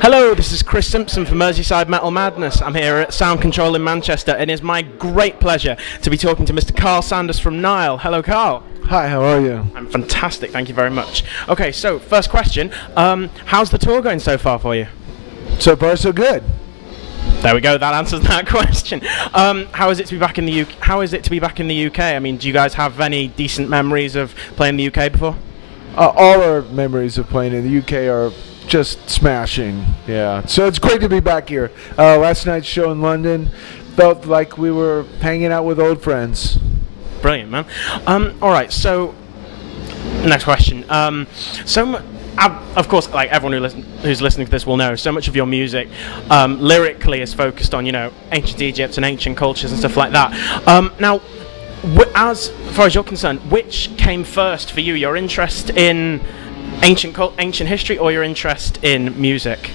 Hello, this is Chris Simpson from Merseyside Metal Madness. I'm here at Sound Control in Manchester, and it's my great pleasure to be talking to Mr. Karl Sanders from Nile. Hello, Karl. Hi, how are you? I'm fantastic, thank you very much. Okay, so first question, how's the tour going so far for you? So far, so good. There we go. That answers that question. How is it to be back in the UK? How is it to be back in the UK? I mean, do you guys have any decent memories of playing the UK before? All our memories of playing in the UK are just smashing. Yeah. So it's great to be back here. Last night's show in London felt like we were hanging out with old friends. Brilliant, man. All right. So, next question. Of course, like everyone who's listening to this will know, so much of your music lyrically is focused on, you know, ancient Egypt and ancient cultures and stuff like that. Now, as far as you're concerned, which came first for you? Your interest in ancient history or your interest in music?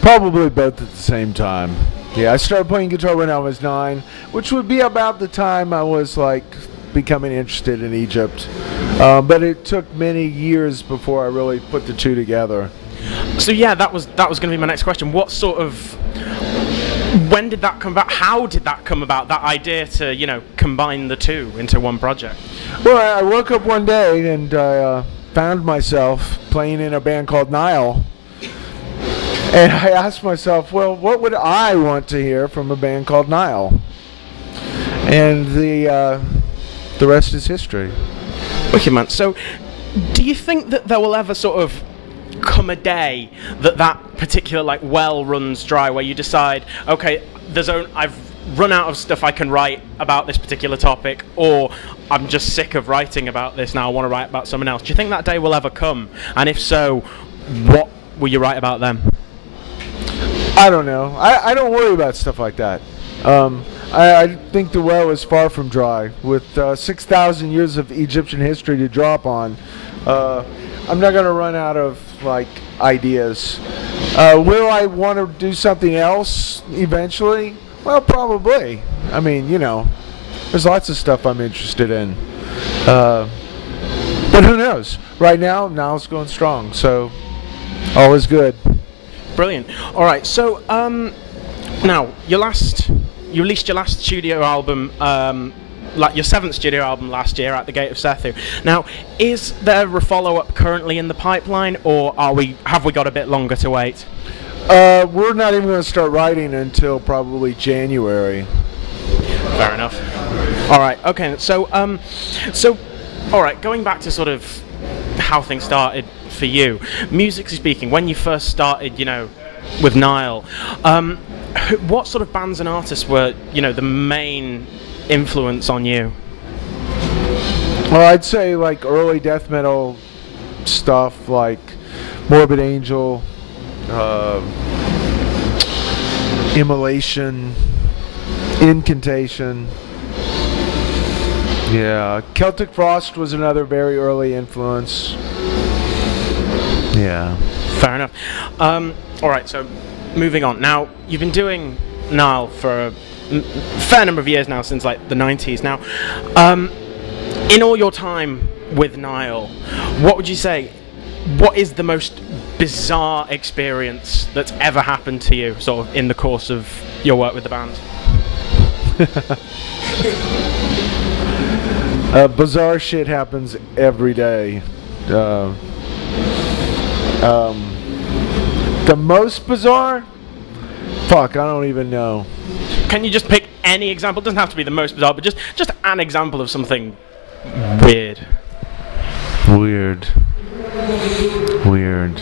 Probably both at the same time. Yeah, I started playing guitar when I was 9, which would be about the time I was like becoming interested in Egypt. But it took many years before I really put the two together. So yeah, that was going to be my next question. When did that come about? How did that come about? That idea to, you know, combine the two into one project? Well, I woke up one day and I found myself playing in a band called Nile. And I asked myself, well, what would I want to hear from a band called Nile? And the rest is history. Wicked, man. So, do you think that there will ever sort of come a day that particular like well runs dry, where you decide, okay, I've run out of stuff I can write about this particular topic, or I'm just sick of writing about this now, I want to write about someone else? Do you think that day will ever come? And if so, what will you write about then? I don't know. I don't worry about stuff like that. I think the well is far from dry. With 6,000 years of Egyptian history to draw upon, I'm not going to run out of like ideas. Will I want to do something else eventually? Well, probably. I mean, you know, there's lots of stuff I'm interested in. But who knows? Right now, Nile's going strong, so all is good. Brilliant. All right, so now you released your last studio album, like your 7th studio album last year, At the Gate of Sethu. Now, is there a follow-up currently in the pipeline, or have we got a bit longer to wait? We're not even going to start writing until probably January. Fair enough. All right. Okay. So, all right. Going back to sort of how things started for you, musically speaking, when you first started, you know, with Nile, what sort of bands and artists were, you know, the main influence on you? Well, I'd say like early death metal stuff, like Morbid Angel, Immolation, Incantation. Yeah, Celtic Frost was another very early influence. Yeah. Fair enough. All right, so moving on. Now, you've been doing Nile for a fair number of years now, since like the 90s. Now, in all your time with Nile, what would you say, what is the most bizarre experience that's ever happened to you, sort of in the course of your work with the band? Bizarre shit happens every day. The most bizarre? Fuck, I don't even know. Can you just pick any example? It doesn't have to be the most bizarre, but just an example of something weird. Weird. Weird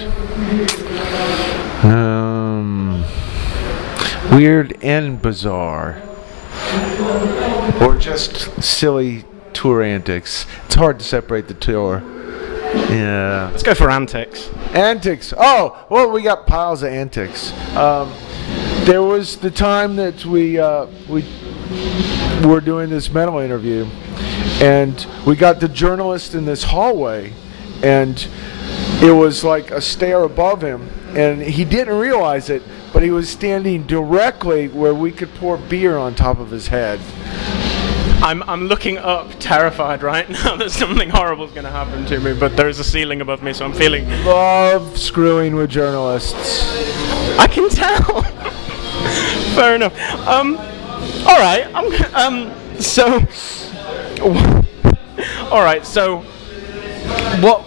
and bizarre. Or just silly tour antics. It's hard to separate the tour. Yeah. Let's go for antics. Antics. Oh, well, we got piles of antics. There was the time that we were doing this metal interview, and we got the journalist in this hallway, and it was like a stair above him, and he didn't realize it, but he was standing directly where we could pour beer on top of his head. I'm looking up, terrified right now that something horrible is going to happen to me. But there is a ceiling above me, so I'm feeling. Love screwing with journalists. I can tell. Fair enough. All right. So. All right. So. What?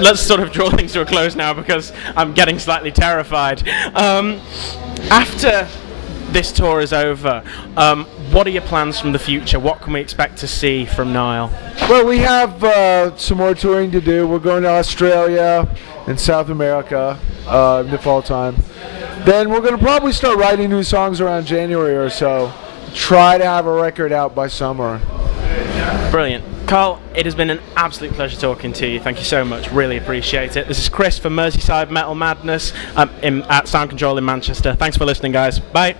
Let's sort of draw things to a close now because I'm getting slightly terrified. After this tour is over, what are your plans from the future? What can we expect to see from Nile? Well, we have some more touring to do. We're going to Australia and South America in the fall time. Then we're going to probably start writing new songs around January or so. Try to have a record out by summer. Brilliant. Karl, it has been an absolute pleasure talking to you. Thank you so much. Really appreciate it. This is Chris from Merseyside Metal Madness at Sound Control in Manchester. Thanks for listening, guys. Bye.